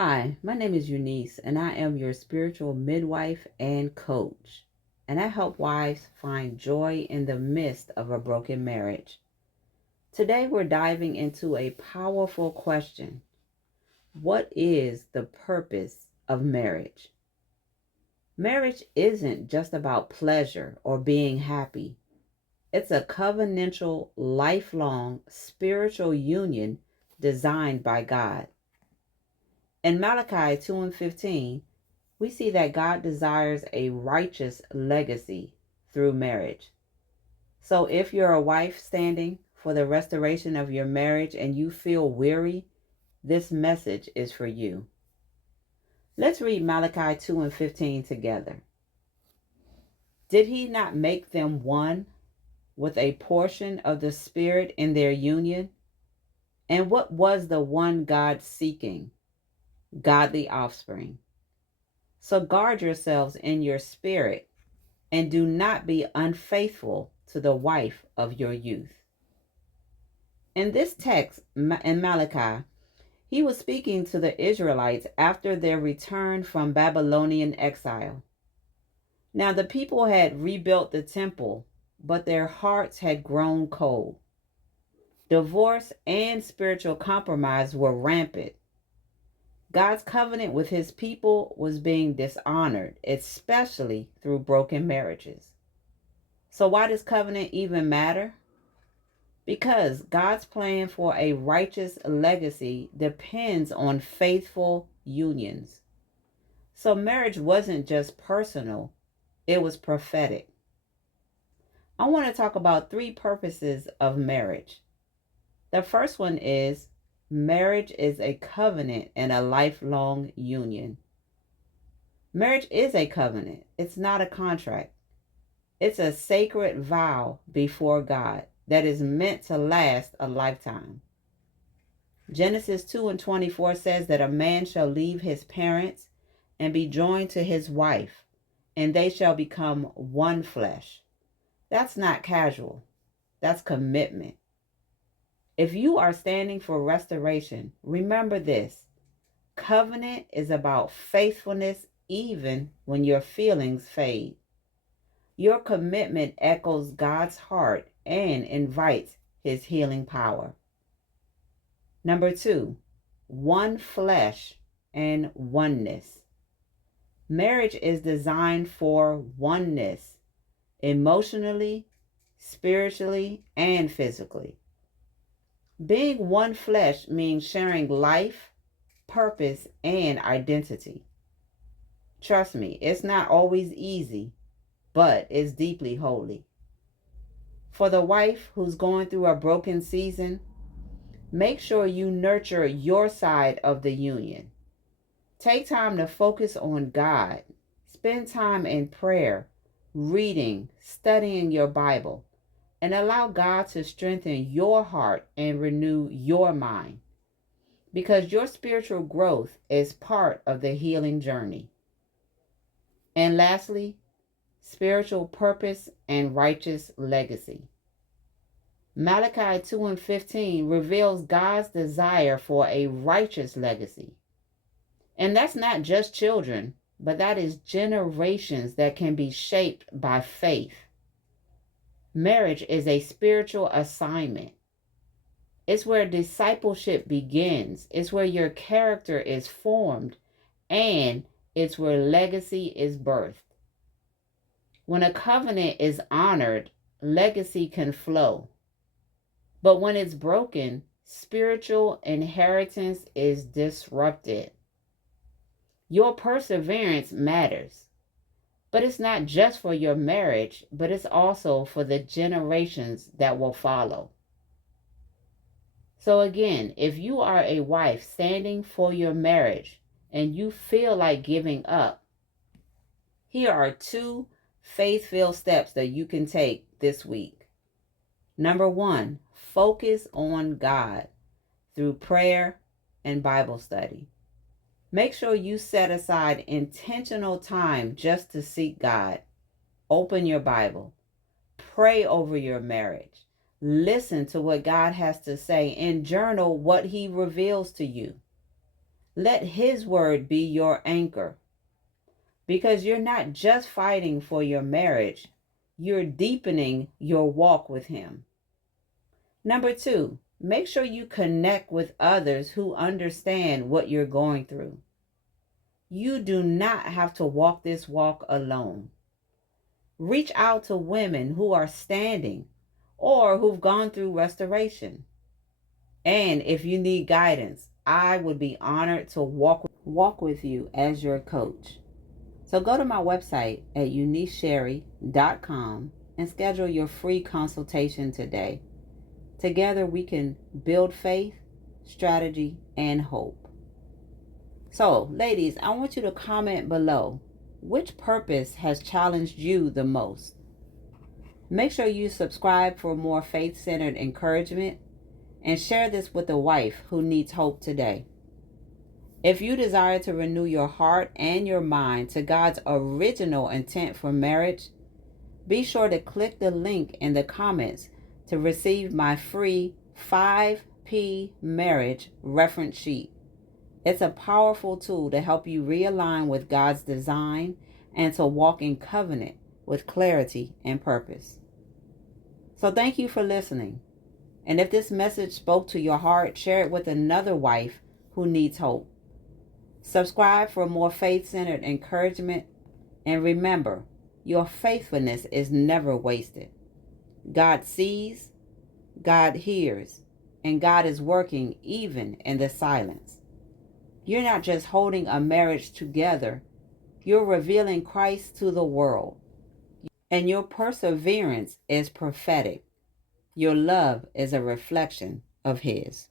Hi, my name is Eunice, and I am your spiritual midwife and coach. And I help wives find joy in the midst of a broken marriage. Today, we're diving into a powerful question. What is the purpose of marriage? Marriage isn't just about pleasure or being happy, it's a covenantal, lifelong spiritual union designed by God. In Malachi 2 and 15, we see that God desires a righteous legacy through marriage. So if you're a wife standing for the restoration of your marriage and you feel weary, this message is for you. Let's read Malachi 2 and 15 together. Did he not make them one with a portion of the Spirit in their union? And what was the one God seeking? Godly offspring. So guard yourselves in your spirit and do not be unfaithful to the wife of your youth. In this text in Malachi, he was speaking to the Israelites after their return from Babylonian exile. Now, the people had rebuilt the temple, but their hearts had grown cold. Divorce and spiritual compromise were rampant. God's covenant with his people was being dishonored, especially through broken marriages. So, why does covenant even matter? Because God's plan for a righteous legacy depends on faithful unions. So, marriage wasn't just personal, it was prophetic. I want to talk about three purposes of marriage. The first one is marriage is a covenant and a lifelong union. Marriage is a covenant, it's not a contract. It's a sacred vow before God that is meant to last a lifetime. Genesis 2 and 24 says that a man shall leave his parents and be joined to his wife, and they shall become one flesh. That's not casual, that's commitment. If you are standing for restoration, remember this: covenant is about faithfulness even when your feelings fade. Your commitment echoes God's heart and invites his healing power. Number two, one flesh and oneness. Marriage is designed for oneness emotionally, spiritually, and physically. Being one flesh means sharing life, purpose, and identity. Trust me, it's not always easy, but it's deeply holy. For the wife who's going through a broken season, make sure you nurture your side of the union. Take time to focus on God. Spend time in prayer, reading, studying your Bible, and allow God to strengthen your heart and renew your mind. Because your spiritual growth is part of the healing journey. And lastly, spiritual purpose and righteous legacy. Malachi 2 and 15 reveals God's desire for a righteous legacy. And that's not just children, but that is generations that can be shaped by faith. Marriage is a spiritual assignment. It's where discipleship begins, it's where your character is formed, and it's where legacy is birthed. When a covenant is honored, legacy can flow. But when it's broken, spiritual inheritance is disrupted. Your perseverance matters, but it's not just for your marriage, but it's also for the generations that will follow. So, again, if you are a wife standing for your marriage and you feel like giving up, here are two faith filled steps that you can take this week. Number one, focus on God through prayer and Bible study. Make sure you set aside intentional time just to seek God. Open your Bible. Pray over your marriage. Listen to what God has to say and journal what he reveals to you. Let His word be your anchor, because you're not just fighting for your marriage, you're deepening your walk with Him. Number two, make sure you connect with others who understand what you're going through. You do not have to walk this walk alone. Reach out to women who are standing or who've gone through restoration. And if you need guidance, I would be honored to walk with you as your coach. So go to my website at euniceSherry.com and schedule your free consultation today. Together we can build faith, strategy, and hope. So, ladies, I want you to comment below. Which purpose has challenged you the most? Make sure you subscribe for more faith-centered encouragement and share this with a wife who needs hope today. If you desire to renew your heart and your mind to God's original intent for marriage, be sure to click the link in the comments to receive my free 5P marriage reference sheet. It's a powerful tool to help you realign with God's design and to walk in covenant with clarity and purpose. So thank you for listening. And if this message spoke to your heart, share it with another wife who needs hope. Subscribe for more faith-centered encouragement. And remember, your faithfulness is never wasted. God sees, God hears, and God is working even in the silence. You're not just holding a marriage together, you're revealing Christ to the world. And your perseverance is prophetic. Your love is a reflection of His.